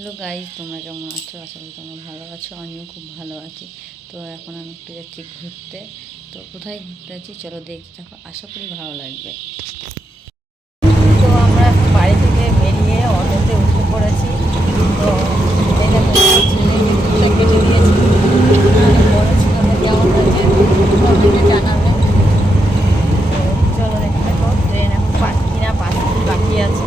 Hello guys তোমরা কেমন আছো? আশা করি তোমরা ভালো আছো, আমিও খুব ভালো আছি। তো এখন আমি একটু যাচ্ছি ঘুরতে। তো কোথায় ঘুরতে আছি চলো দেখতে থাকো, আশা করি ভালো লাগবে। তো আমরা বাড়ি থেকে বেরিয়ে অটোতে উঠে পড়েছি তো এখানে ছেলে কেটে দিয়েছি আমি বলেছি তোমরা কেমন হয়েছে কমেন্টে জানাবে তো চলো দেখতে থাকো ট্রেন এখন পাঁচ কিনা পাঁচ মিনিট বাকি আছে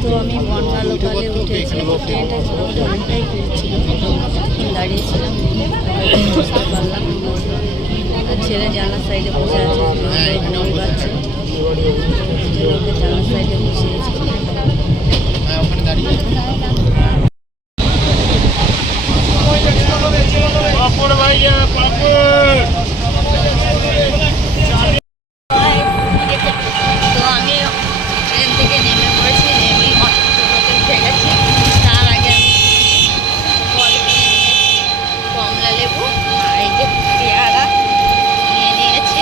তো আমি বন্যা লোকালে উঠেছি ট্রেনটা মোটামুটি অনেকটাই ভিড় ছিল দাঁড়িয়েছিলাম। ছেলে জানলার সাইডে বসে আছে জানলার সাইডে বসে পাপড় ভাইয়া পাপড় তো আমি ট্রেন থেকে নেমে পড়েছি নেমে অটোতে উঠে গেছি তার আগে আমি ফল কিনে নিয়েছি কমলা লেবু আর এই যে পেয়ারা নিয়ে নিয়েছি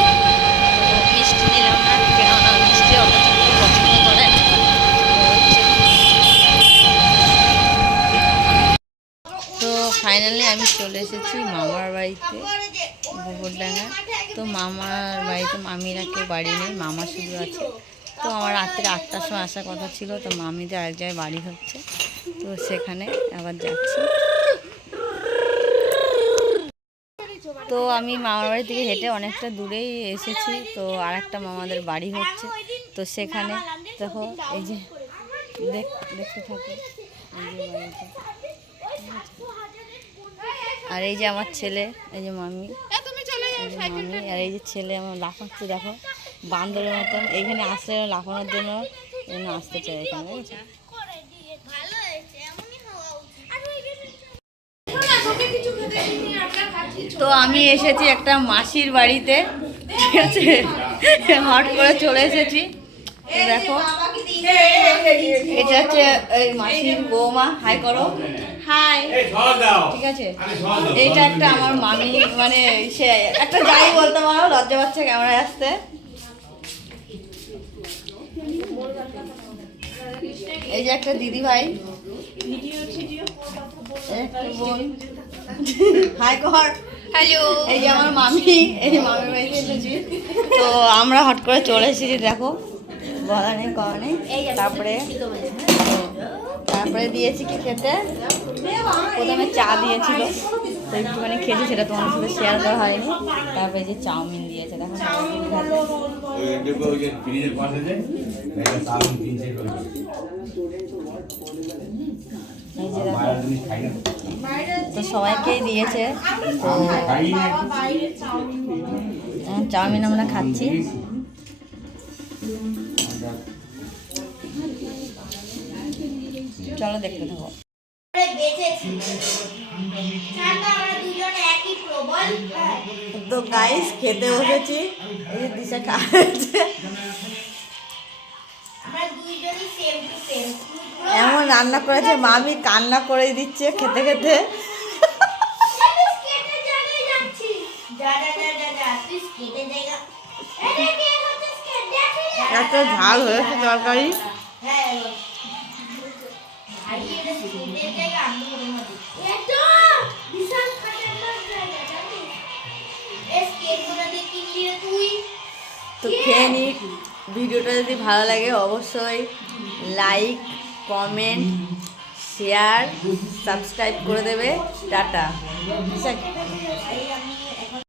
তো মিষ্টি নিলাম না কেননা মিষ্টি অত একটু পছন্দ করে না তো হচ্ছে তো ফাইনালি আমি চলে এসেছি মামার বাড়িতে গোবরডাঙ্গা তো মামার বাড়িতে মামিরা কেউ বাড়ি নেই, মামা শুধু আছে। তো আমার রাত্রে আটটার সময় আসার কথা ছিল, তো মামিদের এক জায়গায় বাড়ি হচ্ছে। তো সেখানে আবার যাচ্ছি। তো আমি মামার বাড়ি থেকে হেঁটে অনেকটা দূরেই এসেছি, তো আর একটা মামাদের বাড়ি হচ্ছে। তো সেখানে দেখো, এই যে দেখ, দেখতে থাকো। এই যে আর এই যে আমার ছেলে, এই যে মামি। মামি আর এই যে ছেলে আমার লাফাচ্ছে, দেখো। বান্দরের মতন। এইখানে আসলে লাফানোর জন্য এখানে আসতে চাই এখানে তো আমি এসেছি একটা মাসির বাড়িতে। ঠিক আছে? হট করে চলে এসেছি। দেখো। এটা হচ্ছে এই মাসির বৌমা। হাই করো। হাই। ঠিক আছে? এইটা একটা আমার মামি মানে সে একটা যাই বলতে পারো লজ্জা পাচ্ছে ক্যামেরায় আসতে। এই যে একটা দিদি ভাই। বোন। হাই কর। হ্যালো। এই যে আমার মামি এই যে মামির বাড়িতে এসেছি। তো আমরা হট করে চলে এসেছি দেখো। বলা নেই। তারপরে তারপরে দিয়েছি কি খেতে প্রথমে চা দিয়েছিল। তো একটুখানি খেয়েছি, সেটা তোমার সাথে শেয়ার করা হয়নি। তারপরে যে চাউমিন দিয়েছে, দেখো তো সবাইকেই দিয়েছে। তো চাউমিন আমরা খাচ্ছি। চলো দেখতে থাকো। হ্যাঁ। তো গাইস খেতে বসেছি। এই দিশা খাচ্ছে সেম এমন রান্না করেছে মামি কান্না করে দিচ্ছে খেতে খেতে। জায়গা এটা কে হচ্ছে স্কেট দেখি এত ঝাল হয়েছে তরকারি। তো খেয়ে নি। ভিডিওটা যদি ভালো লাগে, অবশ্যই লাইক কমেন্ট শেয়ার সাবস্ক্রাইব করে দেবে। টাটা।